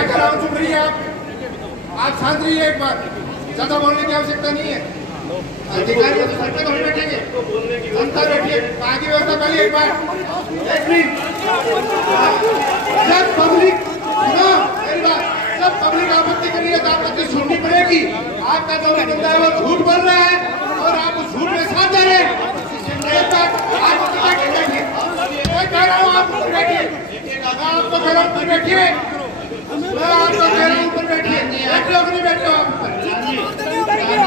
क्या कर रहा हूँ, चुप रहिए आप शांत रहिए, एक बार ज्यादा बोलने की आवश्यकता नहीं है। अधिकारी तो सर पे थोड़ी बैठेंगे, जनता बैठिए, आगे व्यवस्था करिए एक बार। जब पब्लिक मेरी बात, जब पब्लिक आपत्ति कर रही है तो आपत्ति सुननी पड़ेगी। आपका जो भी बंदा है वो झूठ बोल रहा है और आप उस झूठ में साथ दे रहे हैं। मैं कह रहा हूँ आप ऊपर बैठिए, मैं आपको कह रहा हूँ ऊपर बैठिए, मैं आपको कह रहा हूँ ऊपर बैठिए, बैठ लो नहीं बैठ लो आप ऊपर,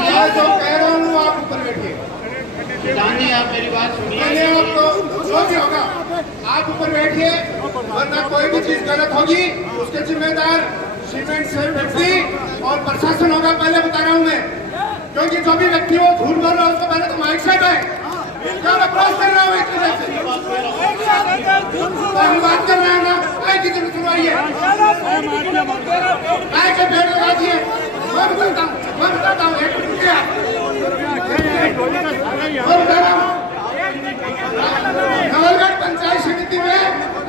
मैं जो कह रहा हूँ आप ऊपर बैठिए। आप मेरी बात सुनिए, आपको जो भी होगा आप ऊपर बैठिए, वरना कोई भी चीज गलत होगी उसके जिम्मेदार सीमेंट से व्यक्ति और प्रशासन होगा। पहले बता रहा हूँ मैं, क्योंकि जो भी व्यक्ति वो झूठ बोल रहा है उसको पहले तो माइक से हटाए। क्या मैं क्रॉस कर रहा हूँ एक तरह से, हम बात कर रहे हैं ना, काय की जरूरत सुनवाई है, काय के पेड़ लगा दिए। मैं बताता हूँ एक मिनट क्या नवलगढ़ पंचायत समिति में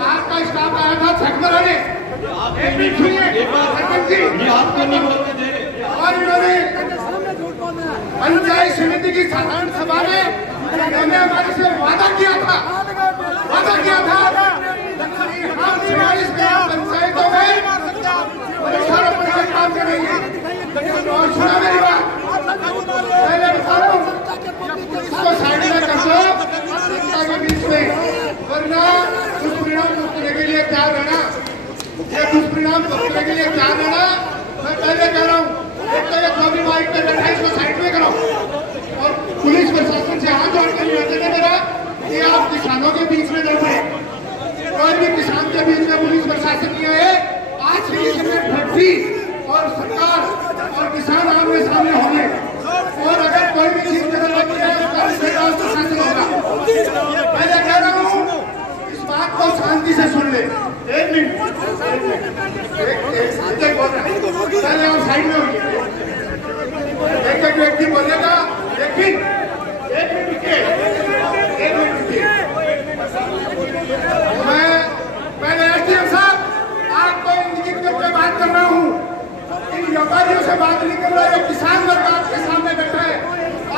आपका स्टाफ आया था छठ मनाने, और इन्होंने पंचायत समिति की साधारण सभा में इन्होंने हमारे से वादा किया था हम 46 ग्राम पंचायतों में वृक्षारोपण का काम करेंगे। और सुना मेरी बात, पहले बता रहा हूँ इसको साइड में कर दो जनता के बीच में, वरना दुष्परिणाम भुगतने के लिए तैयार रहना, ये दुष्परिणाम भुगतने के लिए तैयार रहना। मैं पहले कह रहा हूँ एक तो ये जो भी माइक पे बैठा है इसको साइड में करो, और पुलिस प्रशासन से हाथ जोड़ कर निवेदन है मेरा कि आप किसानों के बीच में न पड़े, कोई भी किसान के बीच में पुलिस प्रशासन नहीं है। आज के लिए फैक्ट्री और सरकार और किसान आमने सामने होंगे, और अगर कोई भी चीज गलत है उसका प्रशासन होगा। पहले कह रहा हूँ इस बात को शांति से सुन ले, एक मिनट पहले आप साइड में होंगे, एक एक व्यक्ति बोलेगा, लेकिन एक मिनट रुकिए, मैं पहले एसडीएम साहब आपको इंगित करके बात कर रहा हूँ, इन व्यापारियों से बात नहीं कर रहा है, किसान वर्ग आपके सामने बैठा है,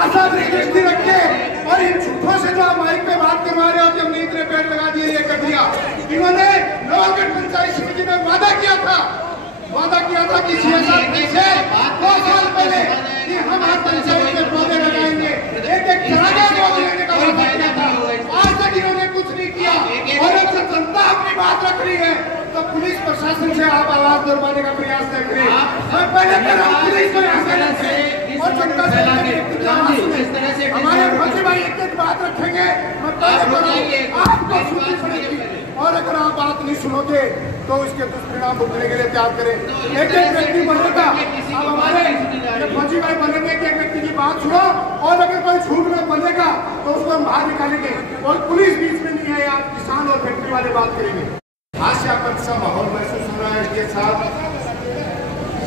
आजादी दृष्टि रखिए। और इन झूठों से जो आप माइक पे बात करवा रहे हो कि हमने इतने पेड़ लगा दिए, ये कर दिया। इन्होंने नवलगढ़ पंचायत समिति में वादा किया था कि 6 साल पीछे 2 साल पहले कि हम हर पंचायत में पौधे लगाएंगे, एक चरागाह लेने का वादा किया था। आज तक इन्होंने कुछ नहीं किया, और अब जब जनता अपनी बात रख रही है तो पुलिस प्रशासन से आप आवाज दरबाने का प्रयास न करें। मैं पहले कह रहा हूँ पुलिस को यहाँ से और जनता से हमारे मंत्री भाई एक बात रखेंगे, मैं पहले आपको सुननी पड़ेगी, और अगर आप बात नहीं सुनोगे तो इसके दुष्परिणाम भुगतने के लिए तैयार करें। एक व्यक्ति बोलेगा, अब हमारे फौजी भाई बोलेंगे कि एक व्यक्ति की बात सुनो, और अगर कोई झूठ में बोलेगा तो उसको हम बाहर निकालेंगे, और पुलिस बीच में नहीं है, आप किसान और फैक्ट्री वाले बात करेंगे। हास्यास्पद सा माहौल महसूस हो रहा है इसके साथ।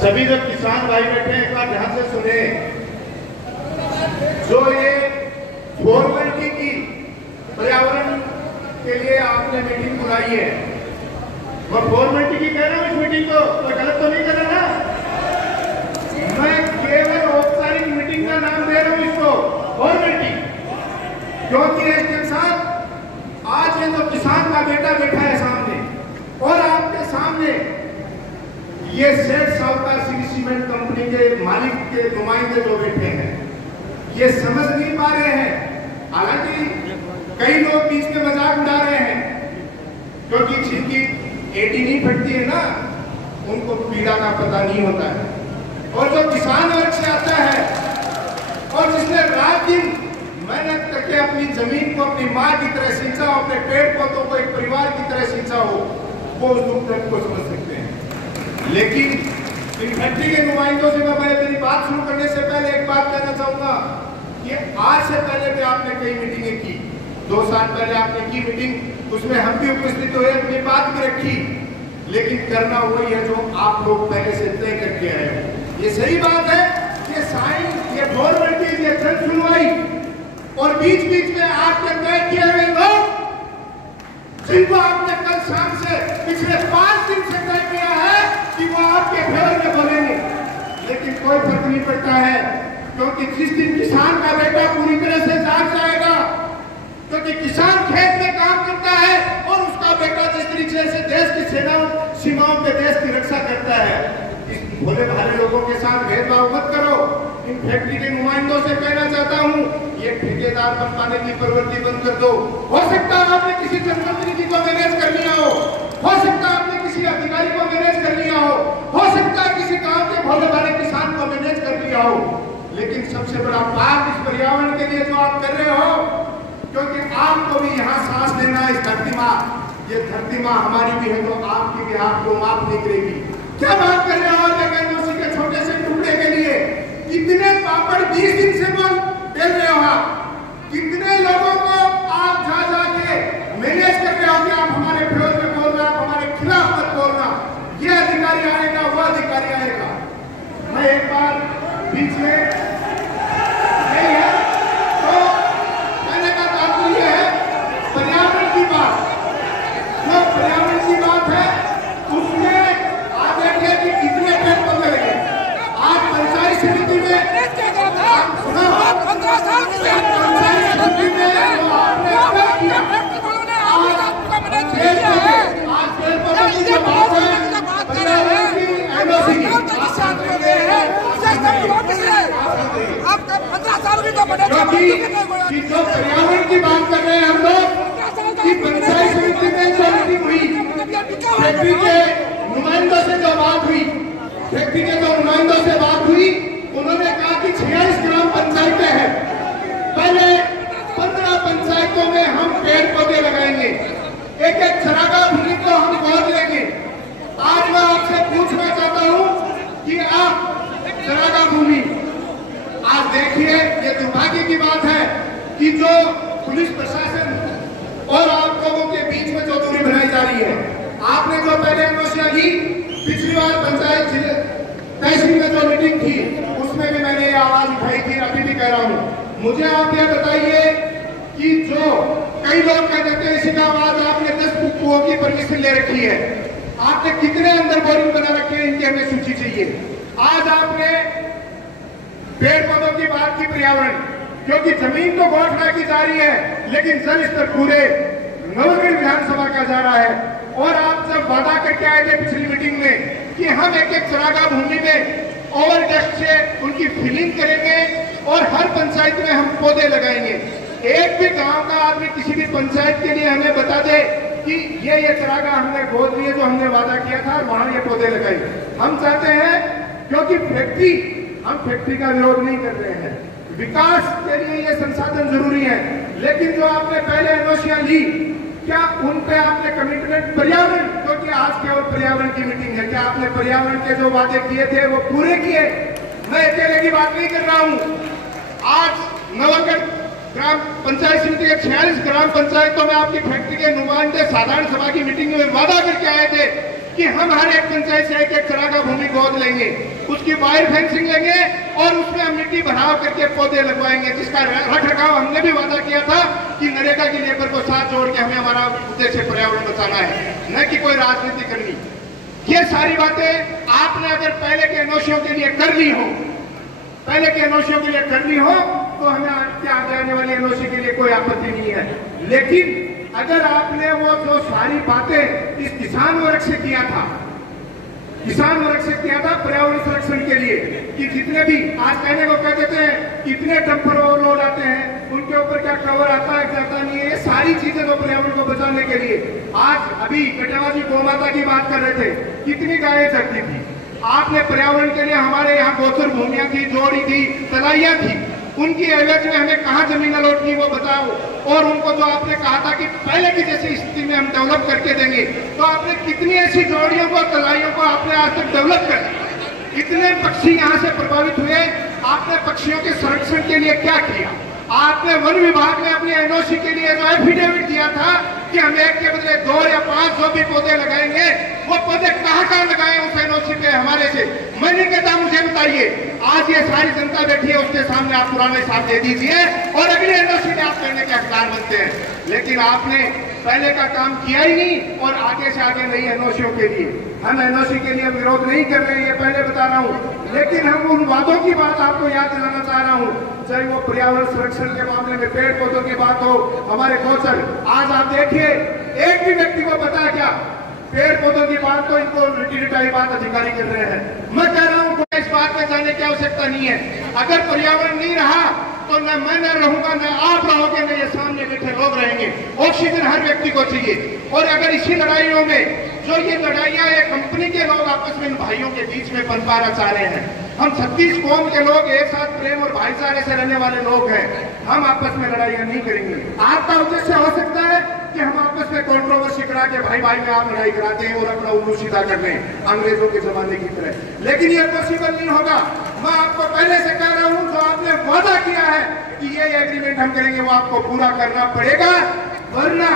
सभी जो किसान भाई बैठे हैं एक बार ध्यान से सुने, जो ये फॉर्मेलिटी की पर्यावरण के लिए आपने मीटिंग बुलाई है, मैं फॉर्मेलिटी की कह रहा हूँ, इस मीटिंग को कोई गलत तो नहीं कर रहा ना, मैं केवल औपचारिक मीटिंग का नाम दे रहा हूँ इसको, फॉर्मेलिटी। क्योंकि इसके साथ आज ये जो किसान का बेटा बैठा है सामने, और आपके सामने ये सेठ साहूकार सिटी सीमेंट कंपनी के मालिक के नुमाइंदे जो बैठे हैं, ये समझ नहीं पा रहे हैं। हालांकि कई लोग बीच में मजाक उड़ा रहे हैं, क्योंकि जिनकी एटी नहीं फटती है ना, उनको पीड़ा का पता नहीं होता है। और जो किसान वर्ग से आता है और जिसने रात दिन मेहनत करके अपनी जमीन को अपनी माँ की तरह सींचा हो, अपने पेड़ पौधों को एक परिवार की तरह सींचा हो, वो उस दुख दर्द को समझ सकते हैं। लेकिन इन फैक्ट्री के नुमाइंदों से मैं मेरी बात शुरू करने से पहले एक बात कहना चाहूंगा कि आज से पहले भी आपने कई मीटिंगें की, 2 साल पहले आपने की मीटिंग, उसमें हम भी उपस्थित हुए, अपनी बात भी रखी, लेकिन करना वही है जो आप लोग पहले से तय करके आए हो। ये सही बात है, ये साइन, ये फॉर्मेलिटी, ये जन सुनवाई, और बीच बीच में आपके तय किए हुए लोग जिनको आपने कल शाम से पिछले 5 दिन से तय किया है कि वो पड़ता है, क्योंकि जिस दिन किसान का बेटा पूरी तरह से जाग जाएगा, क्योंकि किसान खेत में काम करता है और उसका बेटा जिस तरीके से देश की सीमाओं पे देश की रक्षा करता है, इस भोले भाले लोगों के साथ भेदभाव मत करो। इन फैक्ट्री के नुमाइंदों से कहना चाहता हूँ, ये ठेकेदार बन पाने की प्रवृत्ति बंद कर दो। हो सकता है आपने किसी जनप्रतिनिधि जी को मैनेज कर लिया हो सकता है आपने किसी अधिकारी को मैनेज कर लिया हो सकता है किसी गांव के भोले भाले किसान को मैनेज कर लिया हो, लेकिन सबसे बड़ा पाप इस पर्यावरण के लिए जो आप कर रहे हो, क्योंकि आपको भी यहाँ सांस लेना है। इस धरती माँ, ये धरती माँ हमारी भी है, तो आपकी भी आपको माफ नहीं करेगी। क्या बात कर रहे हो आप एनओसी के छोटे से टुकड़े के लिए? कितने पापड़ 20 दिन से बेल रहे हो आप? कितने लोगों को आप जा जाके मैनेज कर रहे हो कि आप हमारे विरोध में बोलना, आप हमारे खिलाफ मत बोलना। ये अधिकारी आएगा, वो अधिकारी आएगा। मैं एक बार बीच में नहीं है तो कहने का तात्पर्य है पर्यावरण की बात, जो पर्यावरण की बात है उसमें आप देखिए कि कितने पेड़ पौधे लगे। आज पंचायत समिति में पंचायत समिति में जो पर्यावरण की बात कर रहे हैं हम लोग, कि पंचायत समिति में जो मीटिंग हुई, फैक्ट्री के नुमाइंदों से जो बात हुई, फैक्ट्री के जो नुमाइंदों से बात हुई, उन्होंने कहा कि 46 ग्राम पंचायतें हैं, पहले 15 पंचायतों में हम पेड़ पौधे लगाएंगे, एक एक चरागाह भूमि को हम गोद लेंगे। आज मैं आपसे पूछना चाहता हूं कि आप चरागाह भूमि, आज देखिए ये दुर्भाग्य की बात है कि जो पुलिस प्रशासन और आप लोगों के बीच में जो दूरी बनाई जा रही है, आपने जो पहले एनओसी ली, पिछली बार पंचायत तहसील में जो मीटिंग थी उसमें भी मैंने ये आवाज उठाई थी, अभी भी कह रहा हूं। मुझे आप ये बताइए कि जो कई लोग कह देते हैं इसी का आवाज आपने 10 कुओं की परमिशन ले रखी है, आपने कितने अंदर बोरिंग बना रखे हैं, इनकी हमें सूची चाहिए। आज आपने पेड़ पौधों की बात की, पर्यावरण, क्योंकि जमीन तो बहुत की जा रही है, लेकिन जल स्तर पूरे नवगढ़ विधानसभा का जा रहा है। और आप जब वादा करके आए थे पिछली मीटिंग में कि हम एक एक चरागाह भूमि में ओवर डस्ट से उनकी फिलिंग करेंगे और हर पंचायत में हम पौधे लगाएंगे। एक भी गांव का आदमी किसी भी पंचायत के लिए हमें बता दे कि ये चरागाह हमने गोद लिए जो हमने वादा किया था और वहां ये पौधे लगाए। हम चाहते हैं, क्योंकि हम फैक्ट्री का विरोध नहीं कर रहे हैं, विकास के लिए ये संसाधन जरूरी है, लेकिन जो आपने पहले एनओसियां ली, क्या उन पे आपने कमिटमेंट पर्यावरण, क्योंकि आज केवल पर्यावरण की मीटिंग है, क्या आपने पर्यावरण के जो वादे किए थे वो पूरे किए? मैं अकेले की बात नहीं कर रहा हूं। आज नवगढ़ ग्राम पंचायत समिति के 46 ग्राम पंचायतों में आपकी फैक्ट्री के नुमाइंदे साधारण सभा की मीटिंग में वादा करके आए थे कि हम हर एक पंचायत से एक एक चरागाह भूमि गोद लेंगे, उसकी वायर फेंसिंग लेंगे और उसमें हम मिट्टी भराव करके पौधे लगवाएंगे, जिसका रख रखाव हमने भी वादा किया था कि नरेगा की लेबर को साथ जोड़ के हमें हमारा उद्देश्य पर्यावरण बचाना है, न कि कोई राजनीति करनी। ये सारी बातें आपने अगर पहले के एनओसियों के लिए कर ली हो, तो हमें आगे आने वाली एनओसी के लिए कोई आपत्ति नहीं है। लेकिन अगर आपने वो जो सारी बातें इस किसान वर्ग से किया था, पर्यावरण संरक्षण के लिए, कि जितने भी आज कहने को कह देते हैं कितने डंपर ओवरलोड आते हैं, उनके ऊपर क्या कवर आता है जाता नहीं है, ये सारी चीजें तो पर्यावरण को बचाने के लिए। आज अभी कटेवा जी गौमाता की बात कर रहे थे, कितनी गायें जगती थी, आपने पर्यावरण के लिए हमारे यहाँ गोचर भूमियां थी, जोड़ी थी, तलाइयां थी, उनकी एवरेज में हमें कहाँ जमीन अलॉट की वो बताओ। और उनको जो आपने कहा था कि पहले की जैसी स्थिति में हम डेवलप करके देंगे, तो आपने कितनी ऐसी जोड़ियों को, तलाइयों को आपने आज तक डेवलप कर दिया? कितने पक्षी यहाँ से प्रभावित हुए? आपने पक्षियों के संरक्षण के लिए क्या किया? आपने वन विभाग में अपनी एनओसी के लिए जो एफिडेविट दिया था कि हम एक के बदले 2 या 5 जो भी पौधे लगाएंगे, वो पौधे कहाँ लगाए उस एनओसी पे हमारे से? मैं नहीं कहता, मुझे बताइए। आज ये सारी जनता बैठी है, उसके सामने आप पुराने हिसाब दे दीजिए और अगली एनओसी में आप करने के हकदार बनते हैं। लेकिन आपने पहले का काम किया ही नहीं और आगे से आगे नई एनओसियों के लिए, हम एनओसी के लिए विरोध नहीं कर रहे हैं, ये पहले बता चाह रहा हूँ, लेकिन हम उन वादों की बात आपको याद दिलाना चाह रहा हूँ, चाहे वो पर्यावरण संरक्षण के मामले में पेड़ पौधों की बात हो, हमारे गोचर। आज आप देखिए, एक भी व्यक्ति को पता है क्या? पेड़ पौधों की बात तो इनको रिटाई बात अधिकारी कर रहे हैं। मैं कह रहा हूँ इस बात में जाने की आवश्यकता नहीं है। अगर पर्यावरण नहीं रहा तो न मैं न रहूंगा, न आप रहोगे, न ये सामने बैठे लोग रहेंगे। ऑक्सीजन हर व्यक्ति को चाहिए। और अगर इसी लड़ाइयों में जो ये लड़ाइयां ये कंपनी के लोग आपस में भाइयों के बीच में पनपाना चाह रहे हैं, हम 36 कौम के लोग एक साथ प्रेम और भाईचारे से रहने वाले लोग हैं, हम आपस में लड़ाइयां नहीं करेंगे। आपका उद्देश्य हो सकता है कि हम आपस में कंट्रोवर्सी करा के भाई भाई में आप लड़ाई कराते हैं और अपना उल्लू सीधा कर लें अंग्रेजों के जमाने की तरह, लेकिन ये पॉसिबल नहीं होगा। मैं आपको पहले से कह रहा हूं, जो आपने वादा किया है कि ये एग्रीमेंट हम करेंगे, वो आपको पूरा करना पड़ेगा, वरना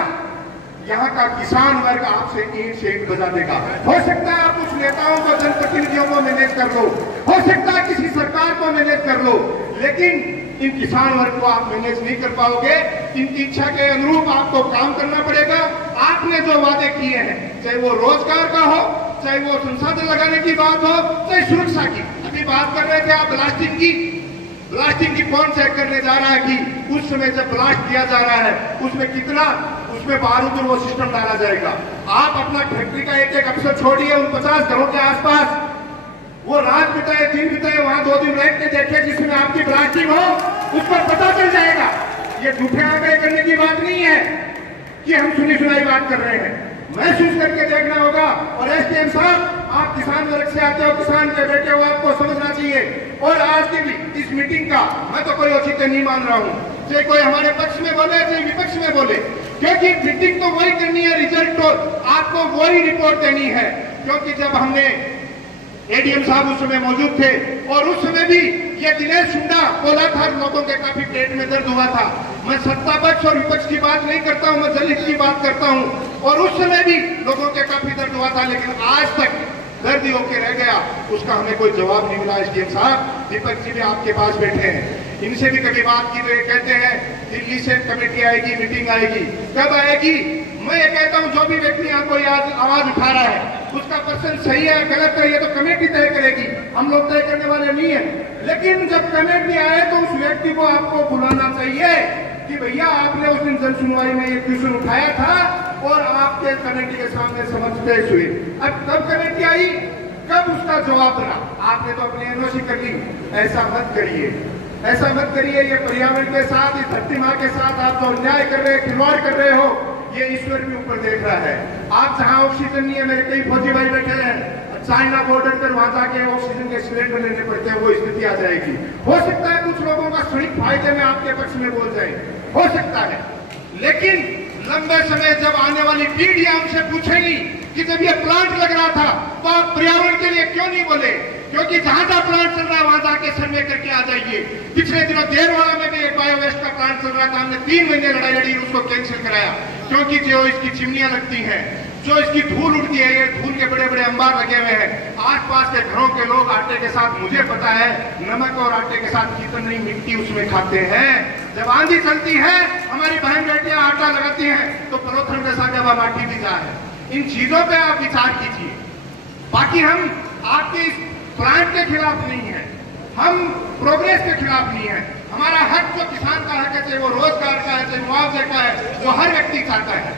यहाँ का किसान वर्ग आपसे ईंट से ईंट बजा देगा। हो सकता है आप कुछ नेताओं को, जनप्रतिनिधियों को मैनेज कर लो, हो सकता है किसी सरकार को मैनेज कर लो, लेकिन इन किसान वर्ग को आप मैनेज नहीं कर पाओगे। इनकी इच्छा के अनुरूप आपको काम करना पड़ेगा। आपने जो वादे किए हैं, चाहे वो रोजगार का हो, चाहे वो संसाधन लगाने की बात हो, चाहे सुरक्षा की। अभी बात कर रहे थे आप ब्लास्टिंग की कौन चेक करने जा रहा है कि उस समय जब ब्लास्ट किया जा रहा है उसमें कितना उसमें बारूद और वो सिस्टम डाला जाएगा। आप अपना फैक्ट्री का एक एक अफसर छोड़िए, उन 50 घरों के आसपास वो रात बिताए, दिन बिताए, वहां 2 दिन रह के देखे जिसमें आपकी ब्लास्टिंग हो, उस पर पता चल जाएगा। ये झूठे आंकड़े करने की बात नहीं है कि हम सुनी सुनाई बात कर रहे हैं, महसूस करके देखना होगा। और एसडीएम साहब, आप किसान वर्ग से आते हो, किसान के बेटे हो, आपको समझना चाहिए। और आज की भी इस मीटिंग का मैं तो कोई औचित्य नहीं मान रहा हूँ, चाहे कोई हमारे पक्ष में बोले चाहे विपक्ष में बोले, क्योंकि मीटिंग तो वही करनी है, रिजल्ट तो आपको वही रिपोर्ट देनी है। क्योंकि जब हमने एडीएम साहब उस समय मौजूद थे और उस समय भी ये दिनेश सुंडा बोला था, लोगों के काफी पेट में दर्द हुआ था। मैं सत्ता पक्ष और विपक्ष की बात नहीं करता हूं, मैं दलित की बात करता हूं। और उस समय भी लोगों के काफी दर्द हुआ था, लेकिन आज तक दर्द होके रह गया, उसका हमें कोई जवाब नहीं मिला। एसडीएम साहब, दीपक जी भी आपके पास बैठे हैं, इनसे भी कभी बात की तो ये कहते हैं दिल्ली से कमेटी आएगी, मीटिंग आएगी। कब आएगी? मैं ये कहता हूं, जो भी व्यक्ति यहाँ कोई आवाज उठा रहा है उसका पर्सन सही है गलत है, ये तो कमेटी तय करेगी, हम लोग तय करने वाले नहीं है। लेकिन जब कमेटी आए तो उस व्यक्ति को आपको बुलाना चाहिए कि भैया आपने उस दिन जन सुनवाई में ये क्वेश्चन उठाया था और आपके कमेटी के सामने समझ पेश हुए। अब कब कमेटी आई, कब उसका जवाब बना? आपने तो अपनी एनओसी कर ली। ऐसा मत करिए, ऐसा मत करिए। ये पर्यावरण के साथ, इस धरती माँ के साथ आप जो अन्याय कर रहे हैं, खिलवाड़ कर रहे हो, ये ईश्वर भी ऊपर देख रहा है। आप जहां ऑक्सीजन नहीं है, मेरे कई फौजी भाई बैठे हैं, चाइना बॉर्डर पर वहां जाके ऑक्सीजन के सिलेंडर लेने पड़ते हैं, वो स्थिति आ जाएगी। हो सकता है कुछ लोगों का क्षणिक फायदे में आपके पक्ष में बोल जाए, हो सकता है, लेकिन लंबे समय जब आने वाली पीढ़ी हमसे पूछेगी कि जब ये प्लांट लग रहा था तो आप पर्यावरण के लिए क्यों नहीं बोले? क्योंकि जहां जहां प्लांट चल रहा है वहां जाके सर्वे करके आ जाइए। पिछले दिनों देरवाड़ा में भी एक बायोवेस्ट का प्लांट चल रहा था, हमने 3 महीने लड़ाई लड़ी, उसको कैंसिल कराया। क्योंकि जो इसकी चिमनियां लगती हैं, जो इसकी धूल उड़ती है, ये धूल के बड़े बड़े अंबार लगे हुए हैं। आसपास के घरों के लोग आटे के साथ, मुझे पता है, नमक और आटे के साथ कितनी मिट्टी उसमें खाते हैं। जब आंधी चलती है, हमारी बहन बेटियां आटा लगाती हैं तो पलोथन के साथ जब माटी भी जाए। इन चीजों पे आप विचार कीजिए। बाकी हम आपके इस प्लांट के खिलाफ नहीं है, हम प्रोग्रेस के खिलाफ नहीं है। हमारा हक जो किसान का हक है, चाहे वो रोजगार का है, चाहे मुआवजे का है, वो हर व्यक्ति चाहता है।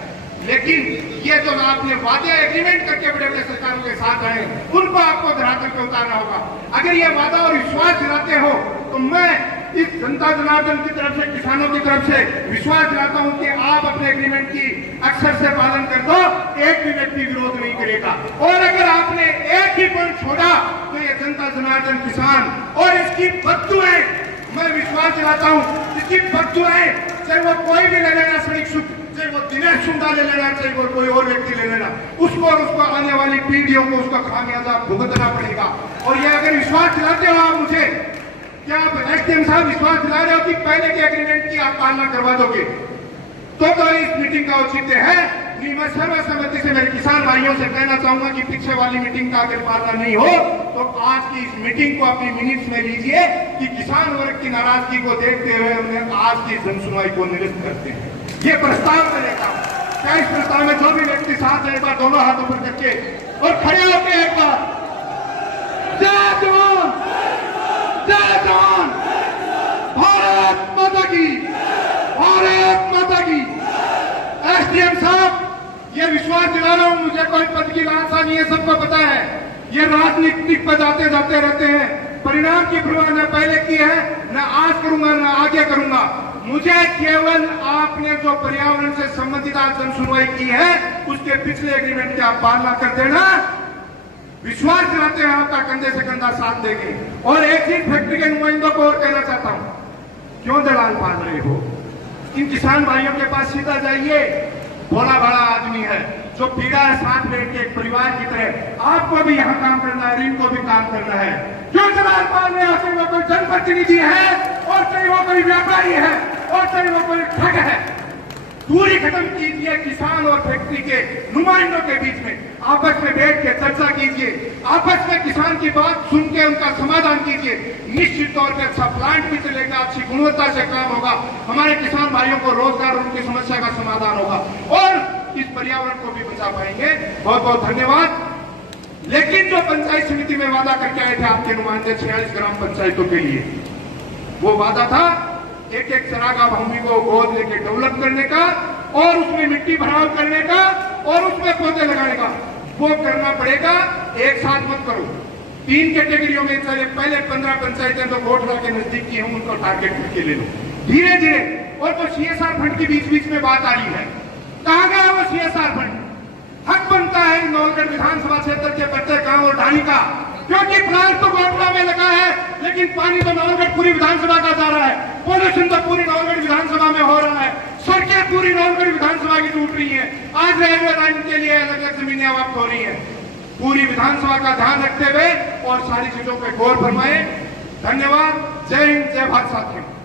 लेकिन ये जो आपने वादे एग्रीमेंट करके बड़े बड़े सरकारों के साथ आए, उनको आपको धरातल पे उतारना होगा। अगर ये वादा और विश्वास दिलाते हो तो मैं इस जनता जनार्दन की तरफ से, किसानों की तरफ से विश्वास दिलाता हूं कि आप अपने एग्रीमेंट की अक्षर से पालन कर दो, एक भी व्यक्ति विरोध नहीं करेगा। और अगर आपने एक ही पॉइंट छोड़ा तो ये जनता जनार्दन, किसान और इसकी बद्दुआएं, मैं विश्वास दिलाता हूं, इसकी बद्दुआएं, चाहे वो कोई भी ले लेना, श्रमिक सुख, चाहे वो दिनेश सुंडा ले लेना, चाहे वो कोई और व्यक्ति ले लेना, उसको और उसको आने वाली पीढ़ियों को उसका खामियाजा भुगतना पड़ेगा। और ये अगर विश्वास दिलाते हो आप मुझे, क्या आप एसडीएम साहब विश्वास दिला रहे हो कि पहले के एग्रीमेंट की आप पालना करवा दोगे, तो इस मीटिंग का औचित्य है नहीं। मैं सर्वसम्मति से मेरे किसान भाइयों से कहना चाहूंगा कि पीछे वाली मीटिंग का अगर पालना नहीं हो तो आज की इस मीटिंग को अपनी मिनट्स में लीजिए कि किसान वर्ग की नाराजगी को देखते हुए हमने आज की जनसुनवाई को निरस्त करते हैं। ये प्रस्ताव मैं लेता हूं, क्या इस प्रस्ताव में जो भी व्यक्ति साथ है, एक बार दोनों हाथ ऊपर करके और खड़े होकर एक बार जय जवान, भारत माता की, भारत माता की। एसडीएम साहब, ये विश्वास दिला रहा हूं, मुझे कोई पद की लालसा नहीं है, सबको पता है। ये राजनीतिक पद आते जाते रहते हैं, परिणाम की परवाह न पहले की है, न आज करूंगा, न आगे करूंगा। मुझे केवल आपने जो पर्यावरण से संबंधित आज जन सुनवाई की है, उसके पिछले एग्रीमेंट की आप पालना कर देना। विश्वास दिलाते हैं आपका कंधे से कंधा साथ देंगे। और एक चीज फैक्ट्री के नुमाइंदों को और कहना चाहता हूं, क्यों दलाल पाल रहे हो? इन किसान भाइयों के पास सीधा जाइए, भोला भाला आदमी है जो पीड़ा है, साथ बैठ के एक परिवार की तरह। आपको भी यहाँ काम करना है, इनको भी काम करना है। क्यों दलाल पाल रहे हैं? चाहे वो कोई जनप्रतिनिधि है, और चाहे वो कोई व्यापारी है, और चाहे वो कोई ठग है। दूरी खत्म कीजिए किसान और फैक्ट्री के नुमाइंदों के बीच में। आपस में बैठ के चर्चा कीजिए, आपस में किसान की बात सुन के उनका समाधान कीजिए। निश्चित तौर पर अच्छा प्लांट भी चलेगा, अच्छी गुणवत्ता से काम होगा, हमारे किसान भाइयों को रोजगार, उनकी समस्या का समाधान होगा और इस पर्यावरण को भी बचा पाएंगे। बहुत बहुत धन्यवाद। लेकिन जो पंचायत समिति में वादा करके आए थे आपके नुमाइंदे 46 ग्राम पंचायतों के लिए, वो वादा था एक एक चरागाह भूमि को गोद लेके डेवलप करने का और उसमें मिट्टी भराव करने का और उसमें पौधे लगाने का। वो करना पड़ेगा, एक साथ मत करो। 3 कैटेगरियों में चले, पहले 15 पंचायतें तो घोटला के नजदीक की हैं, उनको टारगेट करके ले लो धीरे धीरे। और तो सीएसआर फंड की बीच बीच में बात आ रही है, कहां गया वो सीएसआर फंड? हक बनता है नौलगढ़ विधानसभा क्षेत्र के प्रत्येक गांव और ढाणी का, क्योंकि प्लांट तो घोटला में लगा है, लेकिन पानी तो नौलगढ़ पूरी विधानसभा का जा रहा है, पॉल्यूशन तो पूरी नौलगढ़ विधानसभा में हो रहा है, सड़कें पूरी नौलगढ़ विधानसभा की टूट रही हैं, आज रेलवे लाइन के लिए अलग अलग जमीनें वक्त हो रही हैं। पूरी विधानसभा का ध्यान रखते हुए और सारी चीजों पर गौर फरमाएं। धन्यवाद। जय हिंद, जय भारत साथियों।